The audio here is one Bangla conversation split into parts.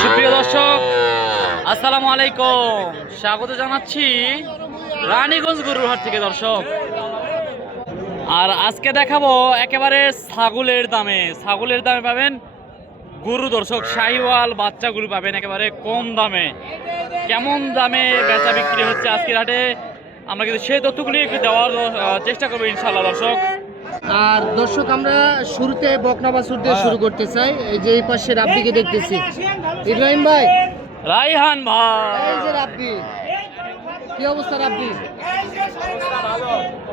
সুপ্রিয় দর্শক, আসসালামু আলাইকুম। স্বাগত জানাচ্ছি রানীগঞ্জ গরুরহাট থেকে দর্শক। আর আজকে দেখাবো একেবারে ছাগলের দামে। ছাগলের দামে পাবেন গরু দর্শক, শাহিওয়াল বাচ্চাগুলো পাবেন একেবারে কম দামে। কেমন দামে বেচা বিক্রি হচ্ছে আজকের হাটে? আমরা কিন্তু সেই তথ্যগুলি একটু দেওয়ার চেষ্টা করব ইনশাল্লাহ দর্শক। আর দর্শক আমরা শুরুতে বকনাবাসুর দিয়ে শুরু করতে চাই। এই যে এই পাশে রাব্বিকে দেখতেছি। ইব্রাহিম ভাই। রাইহান ভাই। এই যে রাব্বি। কি অবস্থা রাব্বি?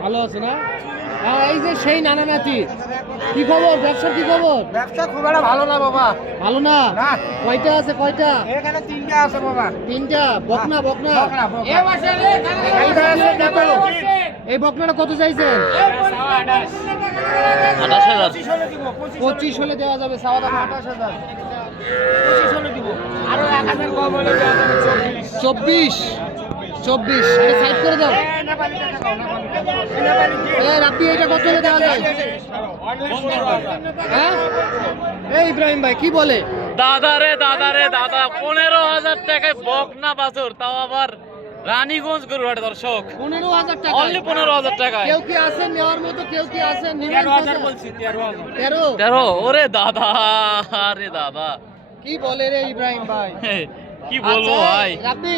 ভালো আছে না? এই যে সেই নানা নাতি কি খবর? ব্যবসার কি খবর? ব্যবসা খুব একটা ভালো না বাবা। ভালো না। কয়টা আছে কয়টা? এখানে তিনটা আছে বাবা। তিনটা? বকনা বকনা। বকনা। এই বকনাটা কত চাইছেন? আঠাশ হাজার। পঁচিশ হলে দেওয়া যাবে সাওয়া দাম আঠাশ হাজার। আরও এক হাজার কম হলে দেওয়া যাবে চব্বিশ। চব্বিশ? চব্বিশ। সাইড করে দাও। এটা কত দেওয়া যায়? হ্যাঁ? এই ইব্রাহিম ভাই কি বলে? দাদা রে দাদা রে দাদা পনেরো হাজার টাকায় বকনা বাছুর তাও আবার রানীগঞ্জ গরুহাটে দর্শক। পনেরো হাজার টাকা অনলি পনেরো হাজার টাকায়। কেউ কি আছে নেওয়ার মতো কেউ কি আছে তেরো হাজার বলছি, তেরো ওরে দাদা আরে দাদা। কি বলে রে ইব্রাহিম ভাই? কি বলব আচ্ছা, ভাই? রাব্বি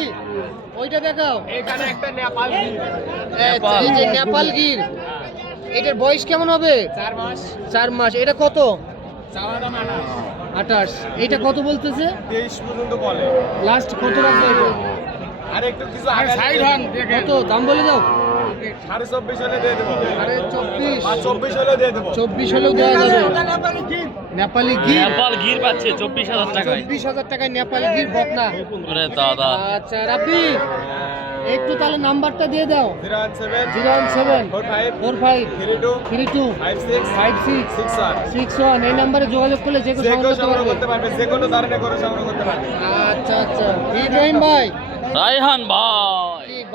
ওইটা দেখাও। এখানে একটা নেপাল গির। নেপাল। এই যে নেপাল গির এটার বয়স কেমন হবে? চার মাস। চার মাস। এটা কত? দাম আঠাশ। এটা কত বলতেছে? তেইশ পর্যন্ত বলে। লাস্ট কত রাখবে? আর একটু কিছু সাইড হন কত? দাম বলে দাও। সাড়ে চব্বিশ হলে দিয়ে দেবো। আরে চব্বিশ। চব্বিশ হলে দিয়ে দেবো। চব্বিশ হলেও দেওয়া যাবে। নেপালি গির। নেপাল গির? পাচ্ছে চব্বিশ হাজার টাকায়। চব্বিশ হাজার টাকায় নেপালি গির বকনা। দাদা। আচ্ছা রাব্বি একটু তাহলে নাম্বারটা দিয়ে দাও। Zero one seven zero one seven four five three two five six six six one. এই নাম্বারে যোগাযোগ করলে যে কেউ সংগ্রহ করতে পারবে করতে পারবে যে কোনো ধরনের করে সংগ্রহ করতে পারবে। আচ্ছা আচ্ছা। ইব্রাহিম ভাই। রাইহান ভাই।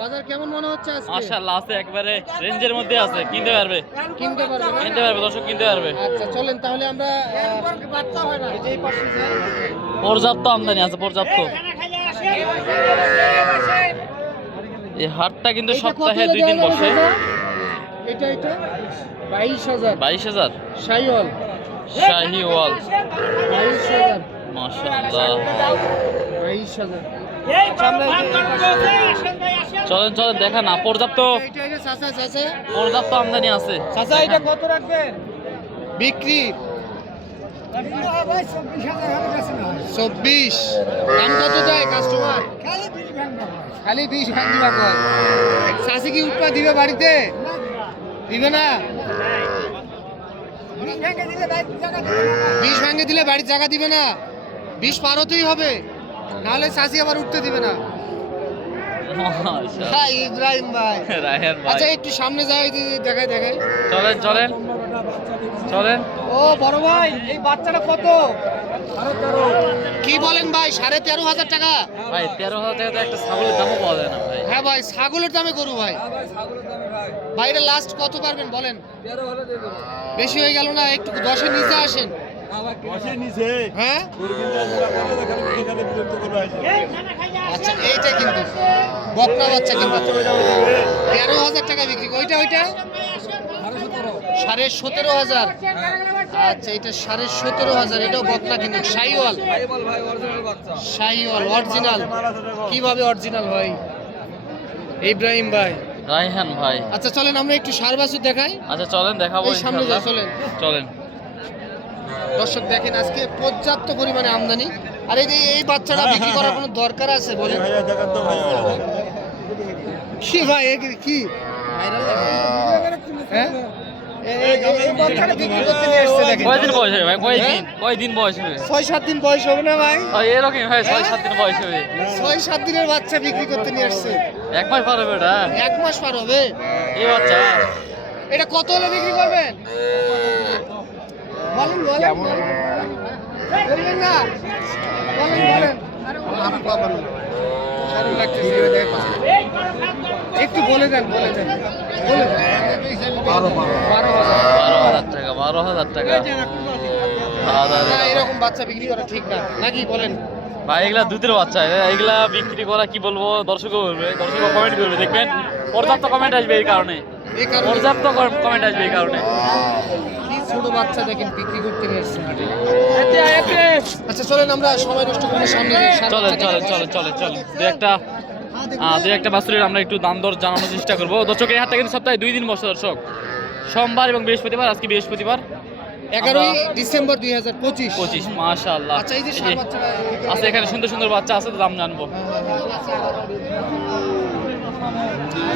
বাজার কেমন মনে হচ্ছে আজকে? মাশাআল্লাহ আছে একবারে রেঞ্জের মধ্যে আছে কিনতে পারবে। কিনতে পারবে কিনতে পারবে দর্শক কিনতে পারবে। আচ্ছা চলেন তাহলে আমরা আহ, এই যে এই পাশে যাই। পর্যাপ্ত আমদানি আছে পর্যাপ্ত। এই হাটটা কিন্তু সপ্তাহে দুই দিন বসে। এটা? এটা বাইশ হাজার। বাইশ হাজার? সাইওয়াল শাহিওয়াল। বাইশ হাজার। মাশাআল্লাহ। বাইশ হাজার। চলেন চলেন দেখা না পর্যাপ্ত। পর্যাপ্ত আমদানি আছে। চাচা, এটা কত রাখবেন? বিক্রি। চব্বিশ। দাম কত দেয় কাস্টমার খালি বিশ ভাঙিবা কয়? চাষি কি উৎপা দিবে বাড়িতে? দিবে না? বিষ ভাঙে দিলে বাড়ির জায়গা দিবে না। বিষ পার হতেই হবে। নাহলে চাষি আবার উঠতে দিবে না। ইব্রাহিম ভাই। রায়হান ভাই। আচ্ছা একটু সামনে যাই দেখাই দেখাই। চলেন চলেন। চলেন। ও বড় ভাই এই বাচ্চাটা কত? কি বলেন ভাই সাড়ে তেরো হাজার টাকা? ভাই তেরো হাজার টাকা একটা ছাগলের দামও পাওয়া যায় না ভাই। হ্যাঁ ভাই ছাগলের দামে গরু ভাই। ভাই এটা লাস্ট কত পারবেন বলেন? বেশি হয়ে গেল না একটু দশের নিচে আসেন। হ্যাঁ? আচ্ছা এইটা কিন্তু বকনা বাচ্চা কিন্তু। তেরো হাজার টাকা বিক্রি ওইটা ওইটা? সাড়ে সতেরো হাজার। আচ্ছা এটা সাড়ে সতেরো হাজার। এটাও বকনা কিন্তু। শাহিওয়াল। শাহিওয়াল অরিজিনাল। কীভাবে অরিজিনাল ভাই? ইব্রাহিম ভাই। রায়হান ভাই। আচ্ছা চলেন আমরা একটু সার দেখাই। আচ্ছা চলেন দেখাবো এই সামনে চলেন। চলেন। দর্শক দেখেন আজকে পর্যাপ্ত পরিমাণে আমদানি। আর এই যে এই বাচ্চাটা বিক্রি করার কোনো দরকার আছে বলে কি ভাই কি- হ্যাঁ? কয়দিন বয়স হবে ভাই? কয়দিন? হ্যাঁ? কয়দিন বয়স হবে? ছয় সাত দিন বয়স হবে না ভাই? এরকম ভাই ছয় সাত দিন বয়স হবে। ছয় সাত দিনের বাচ্চা বিক্রি করতে নিয়ে এসছে এক মাস পার হবে এটা এক মাস পার হবে? এই বাচ্চা? এটা কত হলে বিক্রি করবেন? একটু বলে দেন বলে দেন। বলে দেন। বারো হাজার। বারো হাজার। টাকা বারো হাজার টাকা। এরকম বাচ্চা বিক্রি করা ঠিক না। নাকি বলেন? ভাই এগুলা দুধের বাচ্চা। এগুলা বিক্রি করা কি বলব? দর্শকও বলবে দর্শক কমেন্ট করবে দেখবেন? পর্যাপ্ত কমেন্ট আসবে এই কারণে। পর্যাপ্ত কমেন্ট আসবে এই কারণে। ছোট বাচ্চা দেখেন বিক্রি করতে নিয়ে এসছেন আচ্ছা চলেন আমরা সময় নষ্ট করে সামনে যাই। সার চলে বাচ্চা চলে চলে চলে চলে দু একটা দু একটা বাছুরের আমরা একটু দাম দর জানানোর চেষ্টা করব। দর্শক এই হাটটা কিন্তু সপ্তাহে দুই দিন বসে দর্শক। সোমবার এবং বৃহস্পতিবার আজকে বৃহস্পতিবার। এগারোই ডিসেম্বর দুই হাজার পঁচিশ। পঁচিশ মাশাআল্লাহ। আচ্ছা এখানে সুন্দর সুন্দর বাচ্চা আছে তো দাম জানব।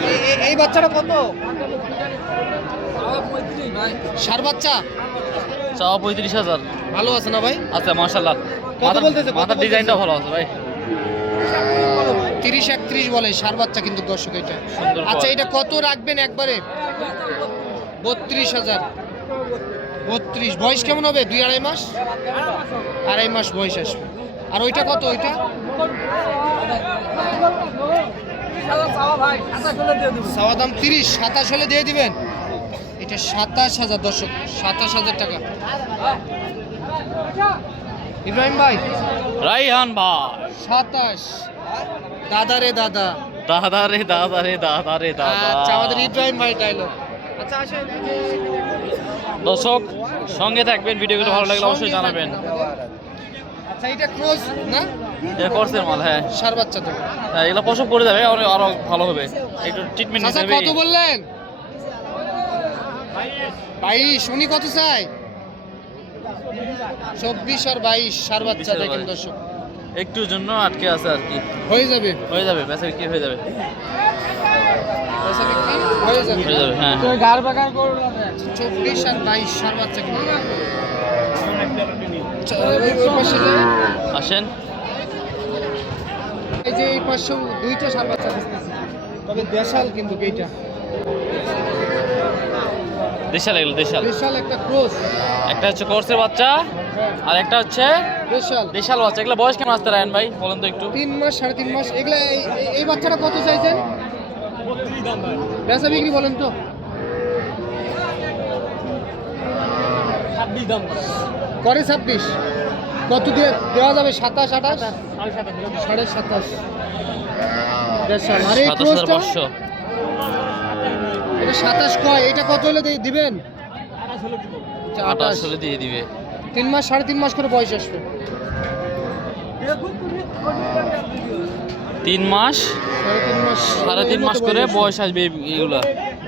এই- এই- এই বাচ্চাটা কত? সার বাচ্চা চাওয়া পঁয়ত্রিশ হাজার। ভালো আছে না ভাই? আচ্ছা মাশাআল্লাহ। কত মাথার ডিজাইনটা ভালো আছে ভাই। তিরিশ একত্রিশ বলে সার বাচ্চা কিন্তু দর্শক এটা। আচ্ছা। এটা কত রাখবেন একবারে? বত্রিশ হাজার। বত্রিশ। বয়স কেমন হবে? দুই আড়াই মাস? আড়াই মাস বয়স আসবে। আর ওইটা কত ওইটা? চাওয়া দাম তিরিশ সাতাশ হলে দিয়ে দিবেন? এটা সাতাশ হাজার দর্শক সাতাশ হাজার টাকা। ইব্রাহিম ভাই রাইহান ভাই। সাতাশ। দাদা রে দাদা। দাদা রে দাদা রে দাদা রে দাদা। আচ্ছা আমাদের ইব্রাহিম ভাই ডায়লগ আচ্ছা আসেন দর্শক সঙ্গে থাকবেন ভিডিও ভিডিওগুলো ভালো লাগলে অবশ্যই জানাবেন। আচ্ছা এটা ক্রস না? এটা কোর্সের মাল হ্যাঁ। সার বাচ্চা তো। হ্যাঁ, এগুলো প্রসব করে যাবে আরও ভালো হবে। একটু ট্রিটমেন্ট হবে। কত বললেন? বাইশ উনি কত চাই? চব্বিশ আর বাইশ সার বাচ্চা 24 দেখেন দর্শক। একটুর জন্য আটকে আছে আর কি। হয়ে যাবে। হয়ে যাবে বেচা বিক্রি হয়ে যাবে? হয়ে যাবে। হয়ে যাবে হ্যাঁ চব্বিশ আর বাইশ সার বাচ্চা আসেন। এই যে এই পাশে দুইটা সার বাচ্চা দেখতেছি তবে দেশাল কিন্তু এইটা। দেশাল এগুলো দেশাল। দেশাল একটা ক্রস একটা হচ্ছে কোর্সের বাচ্চা হ্যাঁ। আর একটা হচ্ছে দেশাল। দেশাল বাচ্চা। এগুলো বয়স কেমন আসতে রায়ন ভাই? বলেন তো একটু। তিন মাস সাড়ে তিন মাস। এগুলা এই- বাচ্চাটা কত চাইছেন? বেচা বিক্রি বলেন তো। করে। ছাব্বিশ। কত দিয়ে দেওয়া যাবে? সাতাশ আঠাশ? সাড়ে সাতাশ। দেড়শাল। আর এই পাঁচশো। এটা সাতাশ কয়? এটা কত হলে দিবেন? আঠাশ হলে দিয়ে দিবে। তিন মাস সাড়ে তিন মাস করে বয়স আসবে। তিন মাস? সাড়ে তিন মাস। সাড়ে তিন মাস করে বয়স আসবে। এইগুলা।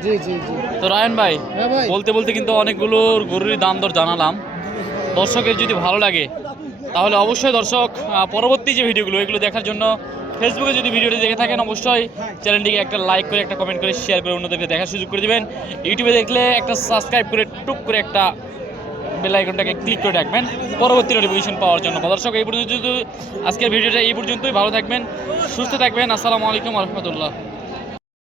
জি জি জি। তো রায়ন ভাই হ্যাঁ বলতে বলতে কিন্তু অনেকগুলো গরুর দাম দর জানালাম। দর্শকের যদি ভালো লাগে তাহলে অবশ্যই দর্শক পরবর্তী যে ভিডিওগুলো এগুলো দেখার জন্য ফেসবুকে যদি ভিডিওটি দেখে থাকেন অবশ্যই চ্যানেলটিকে একটা লাইক করে, একটা কমেন্ট করে শেয়ার করে অন্যদেরকে দেখার সুযোগ করে দেবেন। ইউটিউবে দেখলে একটা সাবস্ক্রাইব করে, টুক করে একটা বেল আইকনটাকে ক্লিক করে রাখবেন। পরবর্তী নোটিফিকেশন পাওয়ার জন্য। দর্শক, এই পর্যন্ত আজকের ভিডিওটা এই পর্যন্তই। ভালো থাকবেন, সুস্থ থাকবেন। আসসালামু আলাইকুম রহমতুল্লাহ।